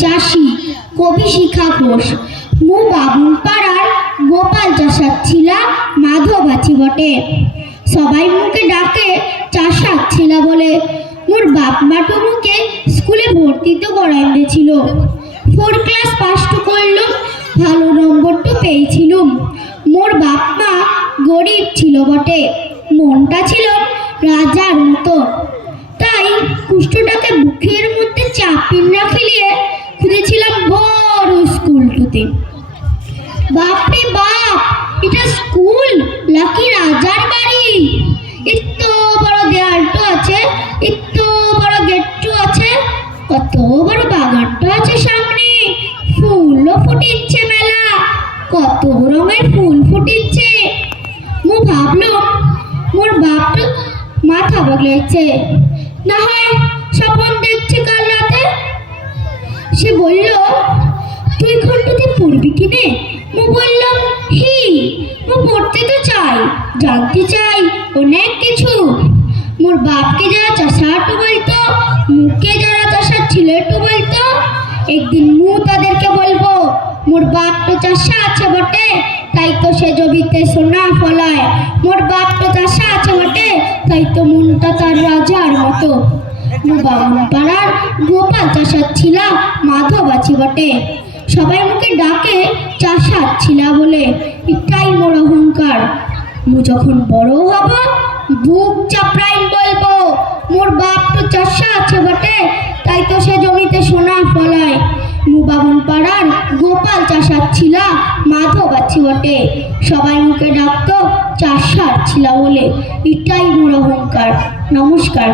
চাষি, কবি শিখা ঘোষ, মু বাবুল পাড়ার গোপাল চাষার ছিলা মাধব আছি বটে। সবাই মুখে ডাকে চাষার ছিলা বলে। মোর বাপ মাটু মুখে স্কুলে ভর্তি তো করাই দিয়েছিল। ফোর ক্লাস পাস তো করলাম, ভালো নম্বর তো পেয়েছিলুম। মোর বাপ মা গরিব ছিল বটে, মনটা ছিল রাজার মতো। তাই কুষ্ঠটাকে বুকের মধ্যে চাপিন স্কুলটুতে বাপরে বাপ, এটা স্কুল নাকি রাজার বাড়ি? এত বড় দেয়ালটো আছে এত বড় গেটটো আছে, কত বড় বাগানটা আছে সামনে। ফুলও ফুটিচ্ছে মেলা, কত রঙের ফুল ফুটিচ্ছে। মু ভাবলো মোর বাপটা মাথা বগলেছে না হয় স্বপন দেখছে কাল রাতে। সে বলল পড়বি কি নে মু বললাম, হি মু পড়তে তো চাই, জানতে চাই অনেক কিছু। মোর বাপকে যারা চাষাটু বলতো, মুখে যারা চাষার ছেলেটু বলতো, একদিন মু তাদেরকে বলব, মোর বাপ তো চাষা আছে বটে, তাই তো সে জমিতে সোনা ফলায়। মোর বাপ তো চাষা আছে বটে, তাই তো মনটা তার রাজার মতো। পাড়ার গোপাল চাষার ছিলা মাধব আছি বটে। সবাই মুখে ডাকে চাষার ছিলা বলে। এটাই মোর অহংকার। মু যখন বড় হব, বুক চাপড়াইন বলব, মোর বাপ তো চাষা আছে বটে, তাই তো সে জমিতে সোনা ফলায়। মু বামুন পাড়ার গোপাল চাষার ছিলা, মাধব আছি বটে। সবাই মুখে ডাকতো চাষার ছিলা বলে। এটাই মোর অহংকার। নমস্কার।